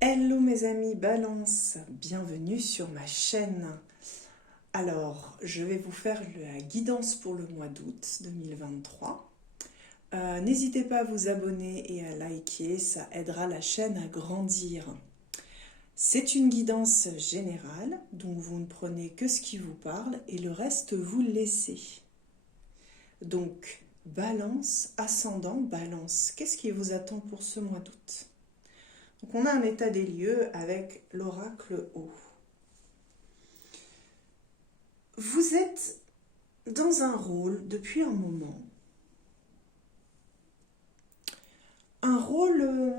Hello mes amis Balance, bienvenue sur ma chaîne. Alors, je vais vous faire la guidance pour le mois d'août 2023. N'hésitez pas à vous abonner et à liker, ça aidera la chaîne à grandir. C'est une guidance générale, donc vous ne prenez que ce qui vous parle et le reste vous laissez. Donc, Balance, ascendant, Balance, qu'est-ce qui vous attend pour ce mois d'août ? Donc on a un état des lieux avec l'oracle haut. Vous êtes dans un rôle depuis un moment. Un rôle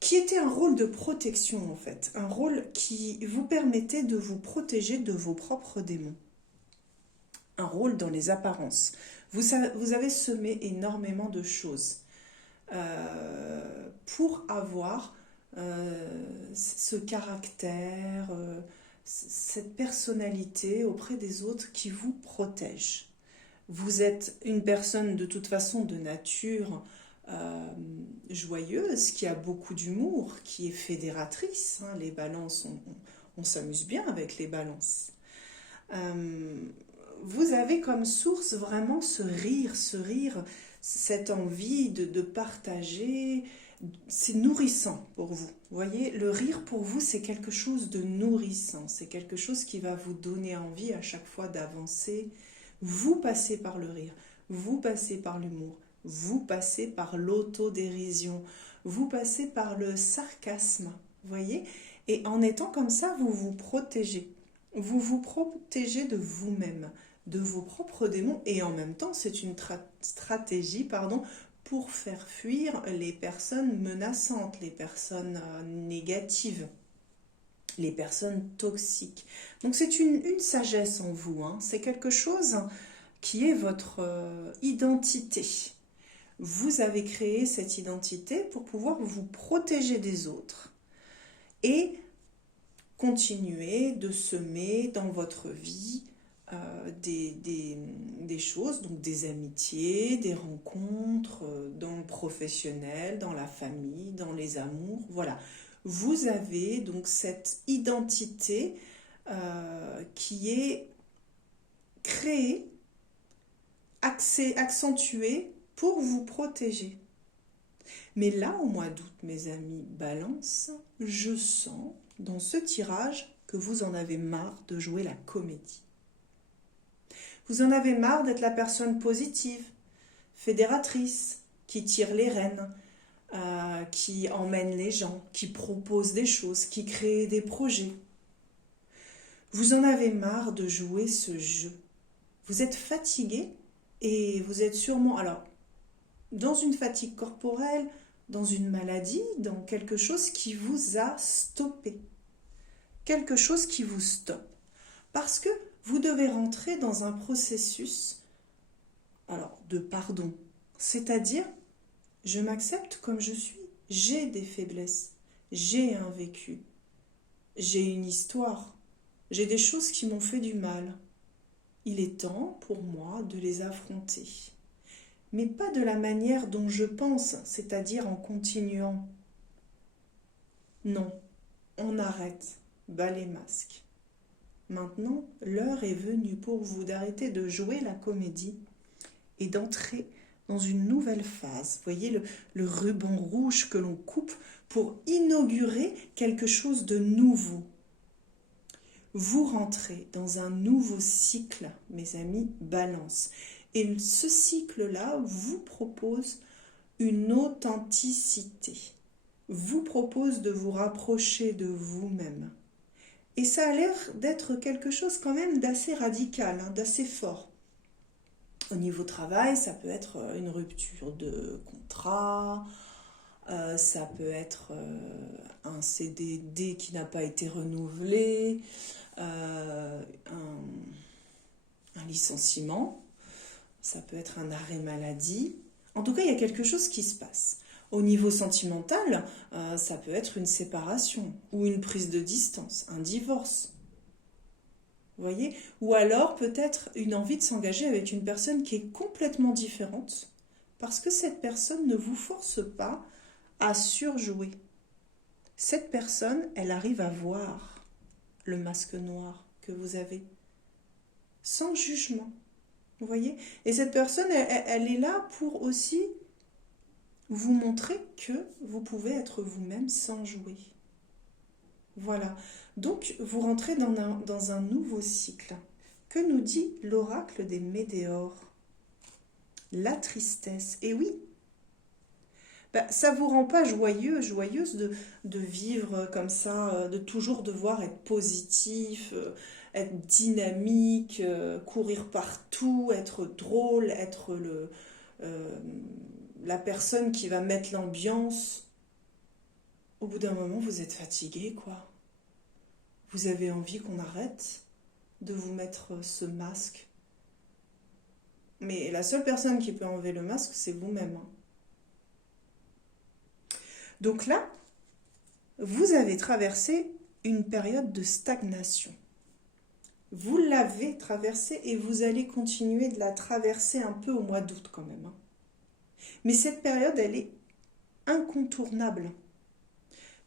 qui était un rôle de protection en fait. Un rôle qui vous permettait de vous protéger de vos propres démons. Un rôle dans les apparences. Vous avez semé énormément de choses. Pour avoir ce caractère, cette personnalité auprès des autres qui vous protège. Vous êtes une personne de toute façon de nature joyeuse, qui a beaucoup d'humour, qui est fédératrice. Hein, les balances, on s'amuse bien avec les balances. Vous avez comme source vraiment ce rire, cette envie de partager, c'est nourrissant pour vous. Vous voyez, le rire pour vous, c'est quelque chose de nourrissant, c'est quelque chose qui va vous donner envie à chaque fois d'avancer. Vous passez par le rire, vous passez par l'humour, vous passez par l'autodérision, vous passez par le sarcasme, vous voyez. Et en étant comme ça, vous vous protégez. Vous vous protégez de vous-même, de vos propres démons, et en même temps c'est une stratégie pour faire fuir les personnes menaçantes, les personnes négatives, les personnes toxiques. Donc c'est une sagesse en vous, hein. C'est quelque chose qui est votre identité. Vous avez créé cette identité pour pouvoir vous protéger des autres et continuer de semer dans votre vie des choses, donc des amitiés, des rencontres, dans le professionnel, dans la famille, dans les amours, voilà. Vous avez donc cette identité qui est créée, accentuée pour vous protéger. Mais là, au mois d'août, mes amis Balance, je sens dans ce tirage que vous en avez marre de jouer la comédie. Vous en avez marre d'être la personne positive, fédératrice, qui tire les rênes, qui emmène les gens, qui propose des choses, qui crée des projets. Vous en avez marre de jouer ce jeu. Vous êtes fatigué et vous êtes sûrement, alors, dans une fatigue corporelle, dans une maladie, dans quelque chose qui vous a stoppé. Quelque chose qui vous stoppe. Parce que vous devez rentrer dans un processus de pardon. C'est-à-dire, je m'accepte comme je suis. J'ai des faiblesses. J'ai un vécu. J'ai une histoire. J'ai des choses qui m'ont fait du mal. Il est temps pour moi de les affronter. Mais pas de la manière dont je pense, c'est-à-dire en continuant. Non, on arrête. Bas les masques. Maintenant, l'heure est venue pour vous d'arrêter de jouer la comédie et d'entrer dans une nouvelle phase. Vous voyez le ruban rouge que l'on coupe pour inaugurer quelque chose de nouveau. Vous rentrez dans un nouveau cycle, mes amis Balance. Et ce cycle-là vous propose une authenticité, vous propose de vous rapprocher de vous-même. Et ça a l'air d'être quelque chose quand même d'assez radical, hein, d'assez fort. Au niveau travail, ça peut être une rupture de contrat, ça peut être un CDD qui n'a pas été renouvelé, un licenciement, ça peut être un arrêt maladie. En tout cas, il y a quelque chose qui se passe. Au niveau sentimental, ça peut être une séparation ou une prise de distance, un divorce. Vous voyez ? Ou alors peut-être une envie de s'engager avec une personne qui est complètement différente parce que cette personne ne vous force pas à surjouer. Cette personne, elle arrive à voir le masque noir que vous avez, sans jugement. Vous voyez? Et cette personne, elle est là pour aussi vous montrer que vous pouvez être vous-même sans jouer. Voilà. Donc, vous rentrez dans un nouveau cycle. Que nous dit l'oracle des Médéores? La tristesse. Et oui, ça ne vous rend pas joyeux, joyeuse de vivre comme ça, de toujours devoir être positif, être dynamique, courir partout, être drôle, être la personne qui va mettre l'ambiance. Au bout d'un moment, vous êtes fatigué, quoi. Vous avez envie qu'on arrête de vous mettre ce masque. Mais la seule personne qui peut enlever le masque, c'est vous-même. Donc là, vous avez traversé une période de stagnation. Vous l'avez traversée et vous allez continuer de la traverser un peu au mois d'août quand même. Mais cette période, elle est incontournable.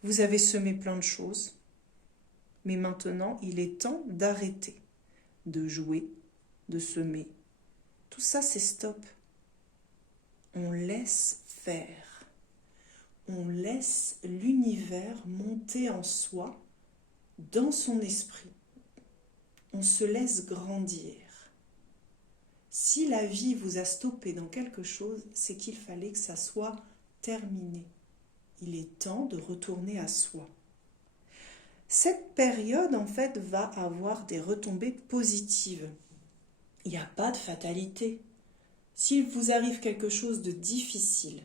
Vous avez semé plein de choses, mais maintenant, il est temps d'arrêter de jouer, de semer. Tout ça, c'est stop. On laisse faire. On laisse l'univers monter en soi, dans son esprit. On se laisse grandir. Si la vie vous a stoppé dans quelque chose, c'est qu'il fallait que ça soit terminé. Il est temps de retourner à soi. Cette période, en fait, va avoir des retombées positives. Il n'y a pas de fatalité. S'il vous arrive quelque chose de difficile,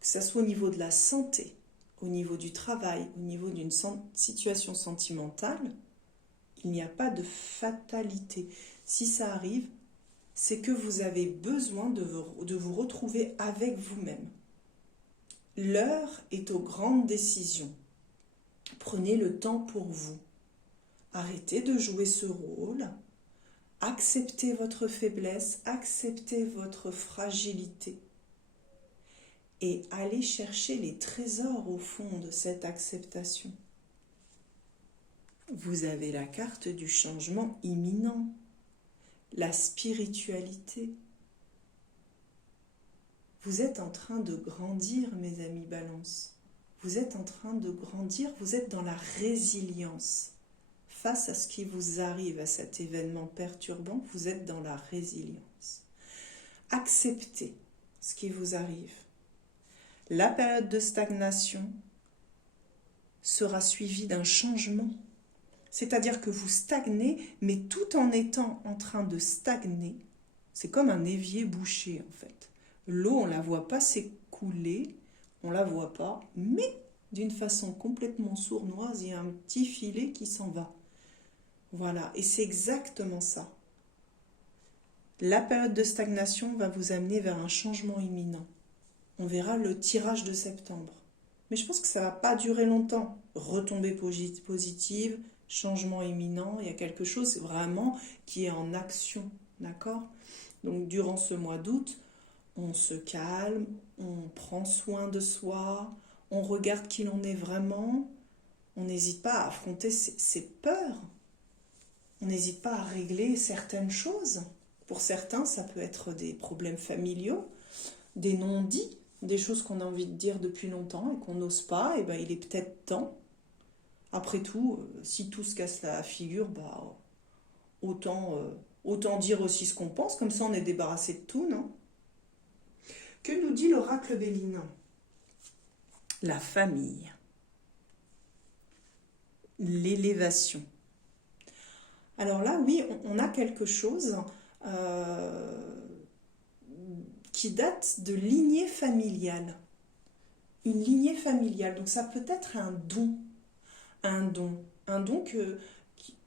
que ce soit au niveau de la santé, au niveau du travail, au niveau d'une situation sentimentale, il n'y a pas de fatalité. Si ça arrive, c'est que vous avez besoin de vous retrouver avec vous-même. L'heure est aux grandes décisions. Prenez le temps pour vous. Arrêtez de jouer ce rôle. Acceptez votre faiblesse, acceptez votre fragilité. Et allez chercher les trésors au fond de cette acceptation. Vous avez la carte du changement imminent, la spiritualité. Vous êtes en train de grandir, mes amis Balance. Vous êtes en train de grandir, vous êtes dans la résilience. Face à ce qui vous arrive, à cet événement perturbant, vous êtes dans la résilience. Acceptez ce qui vous arrive. La période de stagnation sera suivie d'un changement. C'est-à-dire que vous stagnez, mais tout en étant en train de stagner, c'est comme un évier bouché en fait. L'eau, on ne la voit pas s'écouler, on ne la voit pas, mais d'une façon complètement sournoise, il y a un petit filet qui s'en va. Voilà, et c'est exactement ça. La période de stagnation va vous amener vers un changement imminent. On verra le tirage de septembre. Mais je pense que ça ne va pas durer longtemps. Retombée positive, changement imminent, il y a quelque chose vraiment qui est en action, d'accord? Donc durant ce mois d'août, on se calme, on prend soin de soi, on regarde qui l'on est vraiment, on n'hésite pas à affronter ses peurs, on n'hésite pas à régler certaines choses. Pour certains, ça peut être des problèmes familiaux, des non-dits, des choses qu'on a envie de dire depuis longtemps et qu'on n'ose pas, et ben il est peut-être temps. Après tout, si tout se casse la figure, autant dire aussi ce qu'on pense, comme ça on est débarrassé de tout, non? Que nous dit l'oracle bélinan? La famille, l'élévation. Alors là, oui, on a quelque chose qui date de lignée familiale. Une lignée familiale, donc ça peut être un don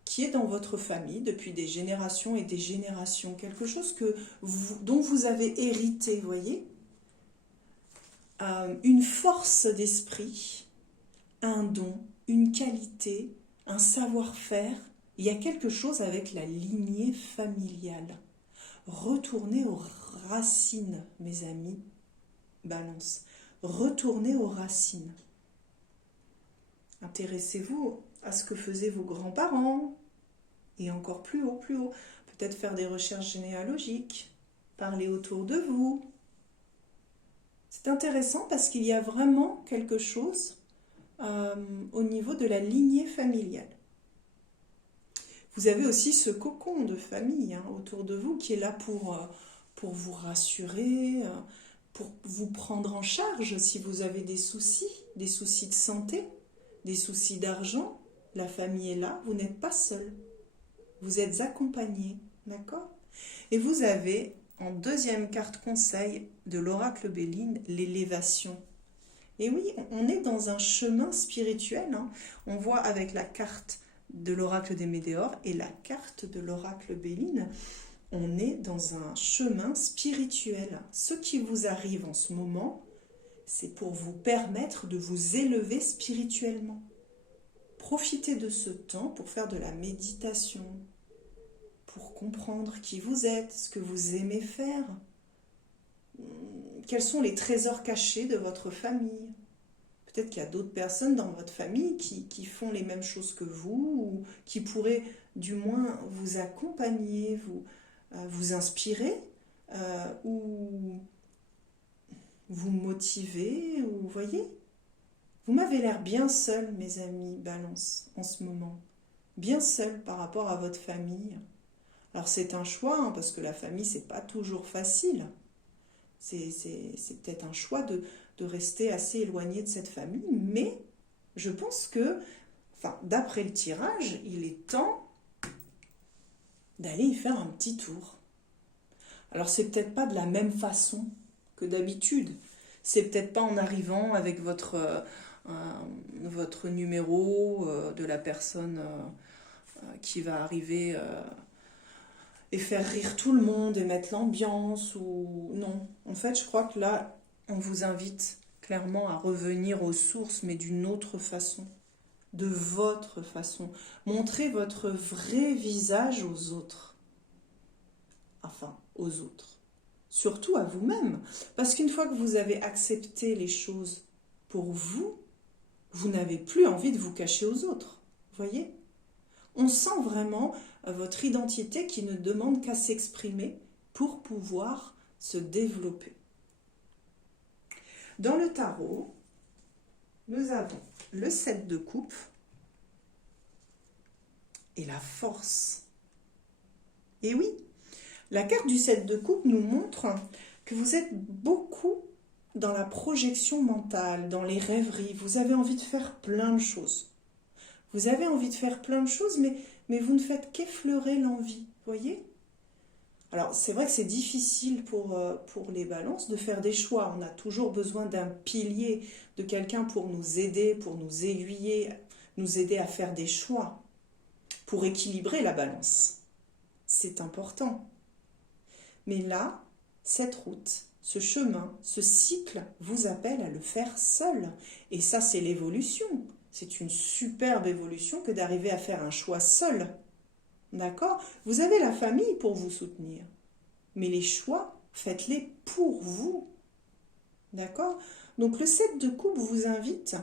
qui est dans votre famille depuis des générations et des générations, quelque chose dont vous avez hérité, voyez, une force d'esprit, un don, une qualité, un savoir-faire. Il y a quelque chose avec la lignée familiale. Retournez aux racines, mes amis, Balance. retournez aux racines. Intéressez-vous à ce que faisaient vos grands-parents, et encore plus haut, plus haut. Peut-être faire des recherches généalogiques, parler autour de vous. C'est intéressant parce qu'il y a vraiment quelque chose au niveau de la lignée familiale. Vous avez aussi ce cocon de famille autour de vous qui est là pour vous rassurer, pour vous prendre en charge si vous avez des soucis de santé, des soucis d'argent. La famille est là, vous n'êtes pas seul. Vous êtes accompagné, d'accord? Et vous avez, en deuxième carte conseil de l'oracle Béline, l'élévation. Et oui, on est dans un chemin spirituel. On voit avec la carte de l'oracle des Médéors et la carte de l'oracle Béline, on est dans un chemin spirituel. Ce qui vous arrive en ce moment, c'est pour vous permettre de vous élever spirituellement. Profitez de ce temps pour faire de la méditation, pour comprendre qui vous êtes, ce que vous aimez faire, quels sont les trésors cachés de votre famille. Peut-être qu'il y a d'autres personnes dans votre famille qui font les mêmes choses que vous, ou qui pourraient du moins vous accompagner, vous inspirer, ou vous motiver, ou vous voyez. Vous m'avez l'air bien seul, mes amis Balance, en ce moment. Bien seul par rapport à votre famille. Alors c'est un choix, parce que la famille, c'est pas toujours facile. C'est peut-être un choix de rester assez éloigné de cette famille, mais je pense que, d'après le tirage, il est temps d'aller y faire un petit tour. Alors c'est peut-être pas de la même façon que d'habitude. C'est peut-être pas en arrivant avec votre numéro de la personne qui va arriver et faire rire tout le monde et mettre l'ambiance ou non. En fait, je crois que là, on vous invite clairement à revenir aux sources, mais d'une autre façon, de votre façon. Montrez votre vrai visage aux autres. Enfin, aux autres. Surtout à vous-même. Parce qu'une fois que vous avez accepté les choses pour vous, vous n'avez plus envie de vous cacher aux autres. Vous voyez ? On sent vraiment votre identité qui ne demande qu'à s'exprimer pour pouvoir se développer. Dans le tarot, nous avons le 7 de coupe et la force. Et oui, la carte du 7 de coupe nous montre que vous êtes beaucoup dans la projection mentale, dans les rêveries. Vous avez envie de faire plein de choses. Vous avez envie de faire plein de choses, mais vous ne faites qu'effleurer l'envie, voyez ? Alors, c'est vrai que c'est difficile pour les balances de faire des choix. On a toujours besoin d'un pilier, de quelqu'un pour nous aider, pour nous aiguiller, nous aider à faire des choix, pour équilibrer la balance. C'est important. Mais là, cette route, ce chemin, ce cycle vous appelle à le faire seul. Et ça, c'est l'évolution. C'est une superbe évolution que d'arriver à faire un choix seul. D'accord ? Vous avez la famille pour vous soutenir. Mais les choix, faites-les pour vous. D'accord ? Donc le 7 de coupe vous invite,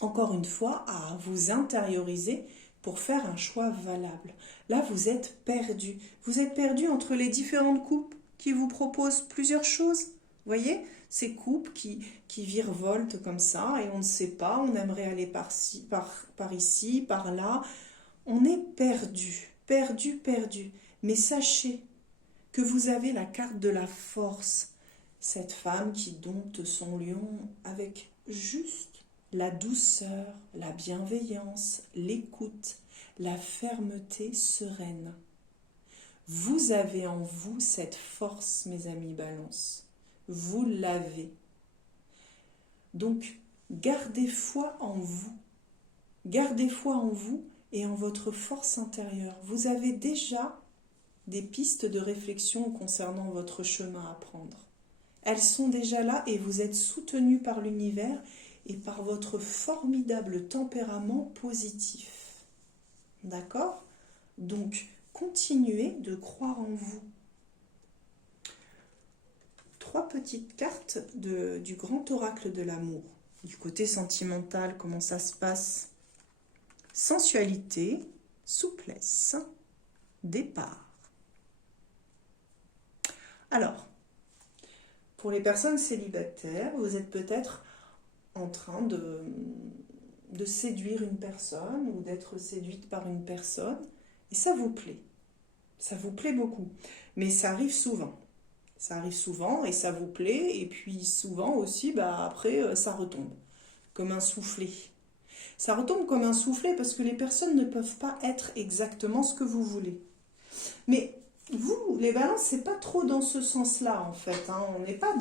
encore une fois, à vous intérioriser pour faire un choix valable. Là, vous êtes perdu. Vous êtes perdu entre les différentes coupes qui vous proposent plusieurs choses. Vous voyez ? Ces coupes qui virevoltent comme ça et on ne sait pas, on aimerait aller par ici, par là. On est perdu, perdu, perdu. Mais sachez que vous avez la carte de la force. Cette femme qui dompte son lion avec juste la douceur, la bienveillance, l'écoute, la fermeté sereine. Vous avez en vous cette force, mes amis Balance. Vous l'avez. Donc, gardez foi en vous. Gardez foi en vous et en votre force intérieure. Vous avez déjà des pistes de réflexion concernant votre chemin à prendre. Elles sont déjà là et vous êtes soutenu par l'univers et par votre formidable tempérament positif. D'accord ? Donc, continuez de croire en vous. 3 petites cartes du grand oracle de l'amour. Du côté sentimental, comment ça se passe? Sensualité, souplesse, départ. Alors, pour les personnes célibataires, vous êtes peut-être en train de séduire une personne ou d'être séduite par une personne et ça vous plaît. Ça vous plaît beaucoup. Mais ça arrive souvent. Ça arrive souvent et ça vous plaît et puis souvent aussi, après, ça retombe comme un soufflet. Ça retombe comme un soufflet parce que les personnes ne peuvent pas être exactement ce que vous voulez. Mais vous, les balances, c'est pas trop dans ce sens-là en fait. On n'est pas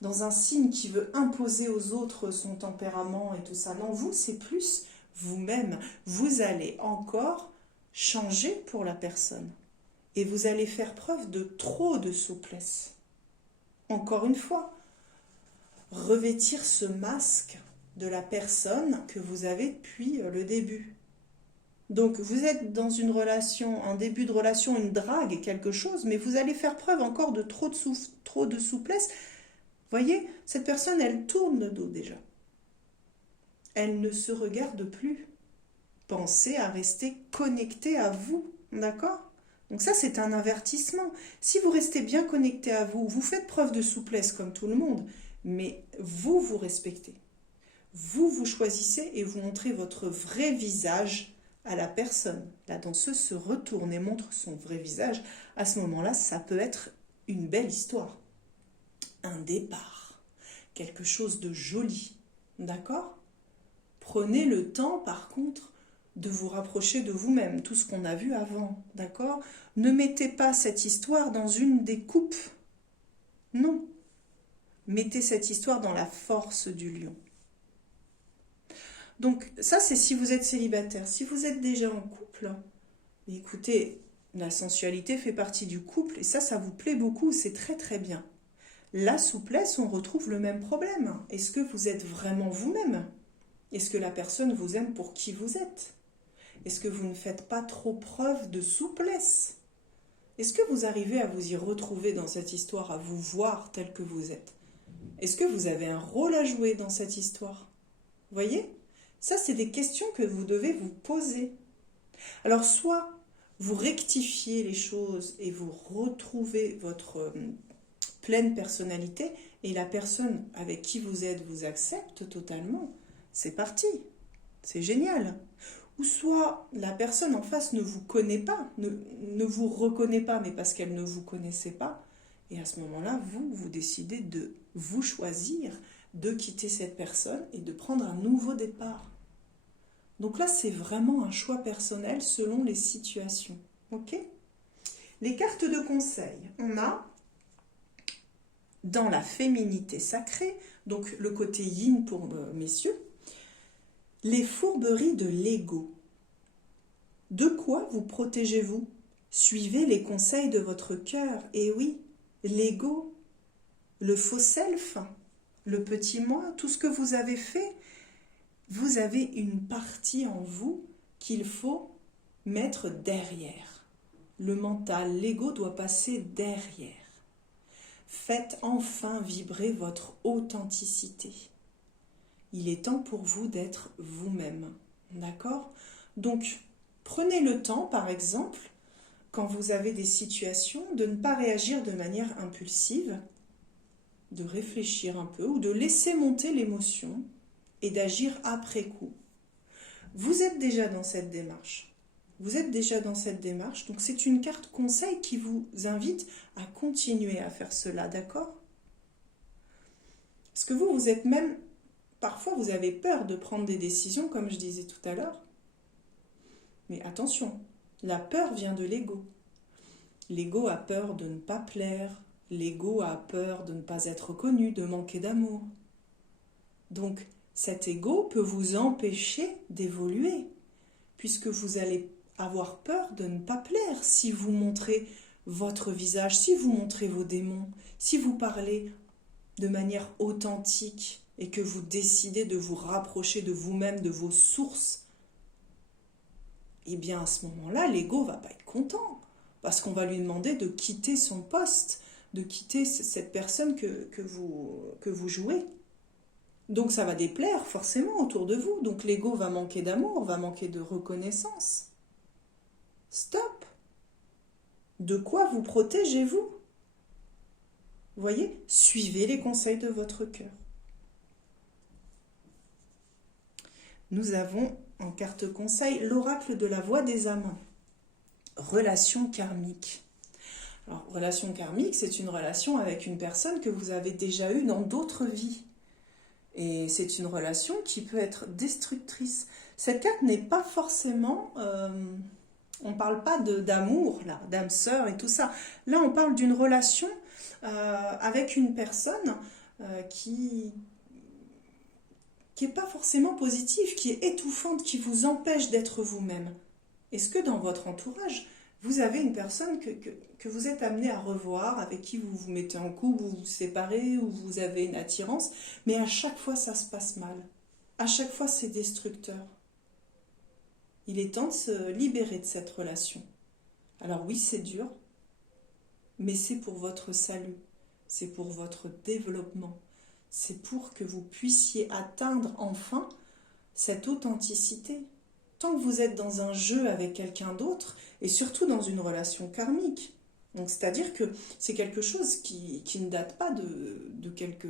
dans un signe qui veut imposer aux autres son tempérament et tout ça. Non, vous, c'est plus vous-même. Vous allez encore changer pour la personne. Et vous allez faire preuve de trop de souplesse. Encore une fois, revêtir ce masque de la personne que vous avez depuis le début. Donc vous êtes dans une relation, un début de relation, une drague, quelque chose, mais vous allez faire preuve encore de trop de souplesse. Voyez, cette personne, elle tourne le dos déjà. Elle ne se regarde plus. Pensez à rester connecté à vous, d'accord ? Donc ça, c'est un avertissement. Si vous restez bien connecté à vous, vous faites preuve de souplesse comme tout le monde, mais vous vous respectez. Vous choisissez et vous montrez votre vrai visage à la personne. La danseuse se retourne et montre son vrai visage. À ce moment-là, ça peut être une belle histoire. Un départ. Quelque chose de joli. D'accord ? Prenez le temps, par contre, de vous rapprocher de vous-même. Tout ce qu'on a vu avant. D'accord ? Ne mettez pas cette histoire dans une des coupes. Non. Mettez cette histoire dans la force du lion. Donc ça, c'est si vous êtes célibataire. Si vous êtes déjà en couple, écoutez, la sensualité fait partie du couple et ça vous plaît beaucoup, c'est très très bien. La souplesse, on retrouve le même problème. Est-ce que vous êtes vraiment vous-même? Est-ce que la personne vous aime pour qui vous êtes? Est-ce que vous ne faites pas trop preuve de souplesse? Est-ce que vous arrivez à vous y retrouver dans cette histoire, à vous voir tel que vous êtes? Est-ce que vous avez un rôle à jouer dans cette histoire? Voyez? Ça, c'est des questions que vous devez vous poser. Alors, soit vous rectifiez les choses et vous retrouvez votre pleine personnalité et la personne avec qui vous êtes vous accepte totalement, c'est parti, c'est génial. Ou soit la personne en face ne vous connaît pas, ne vous reconnaît pas, mais parce qu'elle ne vous connaissait pas. Et à ce moment-là, vous décidez de vous choisir, de quitter cette personne et de prendre un nouveau départ. Donc là, c'est vraiment un choix personnel selon les situations. Ok ? Les cartes de conseil, on a dans la féminité sacrée, donc le côté yin pour messieurs, les fourberies de l'ego. De quoi vous protégez-vous? Suivez les conseils de votre cœur. Et oui, l'ego, le faux self, le petit moi, tout ce que vous avez fait, vous avez une partie en vous qu'il faut mettre derrière. Le mental, l'ego doit passer derrière. Faites enfin vibrer votre authenticité. Il est temps pour vous d'être vous-même. D'accord ? Donc, prenez le temps, par exemple, quand vous avez des situations, de ne pas réagir de manière impulsive, de réfléchir un peu ou de laisser monter l'émotion et d'agir après coup. Vous êtes déjà dans cette démarche. Vous êtes déjà dans cette démarche, donc c'est une carte conseil qui vous invite à continuer à faire cela, d'accord? Parce que vous êtes même, parfois vous avez peur de prendre des décisions, comme je disais tout à l'heure. Mais attention, la peur vient de l'ego. L'ego a peur de ne pas plaire, l'ego a peur de ne pas être reconnu, de manquer d'amour. Donc, cet ego peut vous empêcher d'évoluer, puisque vous allez avoir peur de ne pas plaire si vous montrez votre visage, si vous montrez vos démons, si vous parlez de manière authentique et que vous décidez de vous rapprocher de vous-même, de vos sources. Eh bien, à ce moment-là, l'ego ne va pas être content, parce qu'on va lui demander de quitter son poste, de quitter cette personne que vous jouez. Donc ça va déplaire forcément autour de vous. Donc l'ego va manquer d'amour, va manquer de reconnaissance. Stop. De quoi vous protégez-vous? Voyez, suivez les conseils de votre cœur. Nous avons en carte conseil l'oracle de la voix des amants. Relation karmique. Alors, relation karmique, c'est une relation avec une personne que vous avez déjà eue dans d'autres vies. Et c'est une relation qui peut être destructrice. Cette carte n'est pas forcément... on ne parle pas d'amour, là, d'âme sœur et tout ça. Là, on parle d'une relation avec une personne qui n'est pas forcément positive, qui est étouffante, qui vous empêche d'être vous-même. Est-ce que dans votre entourage, vous avez une personne que vous êtes amené à revoir, avec qui vous vous mettez en couple, vous vous séparez, ou vous avez une attirance, mais à chaque fois, ça se passe mal. À chaque fois, c'est destructeur. Il est temps de se libérer de cette relation. Alors oui, c'est dur, mais c'est pour votre salut, c'est pour votre développement, c'est pour que vous puissiez atteindre enfin cette authenticité. Tant que vous êtes dans un jeu avec quelqu'un d'autre, et surtout dans une relation karmique, donc c'est-à-dire que c'est quelque chose qui ne date pas de quelques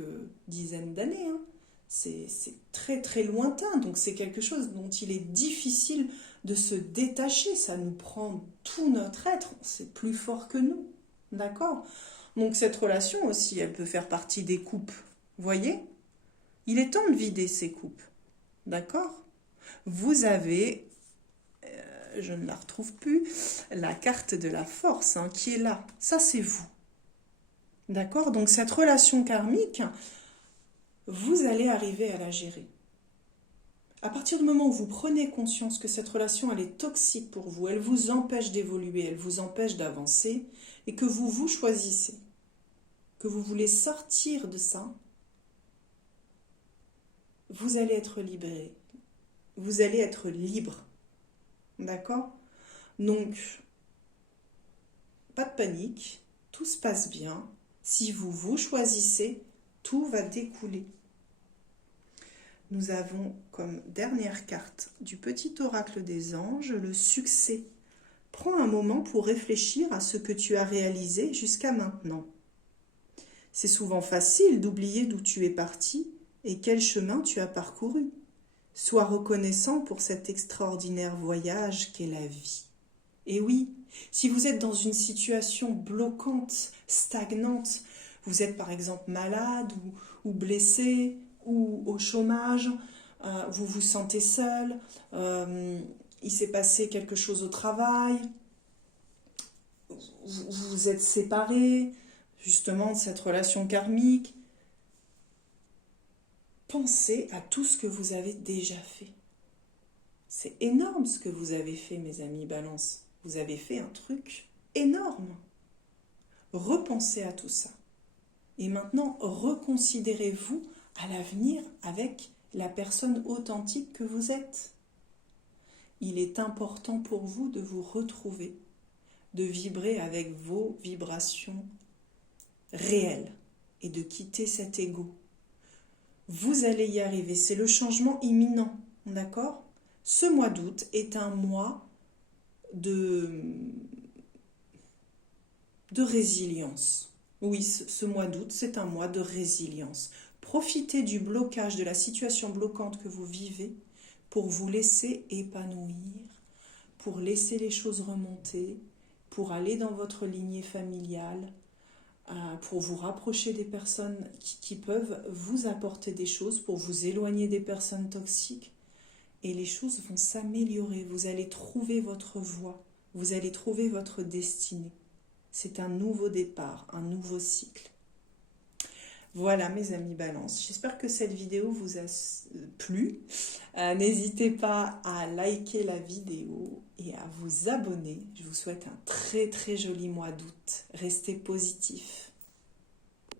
dizaines d'années, hein. C'est très très lointain, donc c'est quelque chose dont il est difficile de se détacher, ça nous prend tout notre être, c'est plus fort que nous, d'accord? Donc cette relation aussi, elle peut faire partie des coupes, voyez? Il est temps de vider ces coupes, d'accord? Vous avez, je ne la retrouve plus, la carte de la force hein, qui est là, ça c'est vous, d'accord? Donc cette relation karmique, vous allez arriver à la gérer. À partir du moment où vous prenez conscience que cette relation, elle est toxique pour vous, elle vous empêche d'évoluer, elle vous empêche d'avancer, et que vous choisissez, que vous voulez sortir de ça, vous allez être libéré. Vous allez être libre. D'accord? Donc, pas de panique, tout se passe bien. Si vous choisissez, tout va découler. Nous avons comme dernière carte du petit oracle des anges le succès. Prends un moment pour réfléchir à ce que tu as réalisé jusqu'à maintenant. C'est souvent facile d'oublier d'où tu es parti et quel chemin tu as parcouru. Sois reconnaissant pour cet extraordinaire voyage qu'est la vie. Et oui, si vous êtes dans une situation bloquante, stagnante, vous êtes par exemple malade ou blessé ou au chômage, vous vous sentez seul, il s'est passé quelque chose au travail, vous vous êtes séparés justement de cette relation karmique, pensez à tout ce que vous avez déjà fait. C'est énorme ce que vous avez fait, mes amis Balance. Vous avez fait un truc énorme. Repensez à tout ça. Et maintenant, reconsidérez-vous à l'avenir avec la personne authentique que vous êtes. Il est important pour vous de vous retrouver, de vibrer avec vos vibrations réelles et de quitter cet ego. Vous allez y arriver, c'est le changement imminent, d'accord? Ce mois d'août est un mois de résilience. Oui, ce mois d'août, c'est un mois de résilience. Profitez du blocage, de la situation bloquante que vous vivez pour vous laisser épanouir, pour laisser les choses remonter, pour aller dans votre lignée familiale, pour vous rapprocher des personnes qui peuvent vous apporter des choses, pour vous éloigner des personnes toxiques. Et les choses vont s'améliorer. Vous allez trouver votre voie, vous allez trouver votre destinée. C'est un nouveau départ, un nouveau cycle. Voilà mes amis Balance, j'espère que cette vidéo vous a plu. N'hésitez pas à liker la vidéo et à vous abonner. Je vous souhaite un très très joli mois d'août. Restez positifs.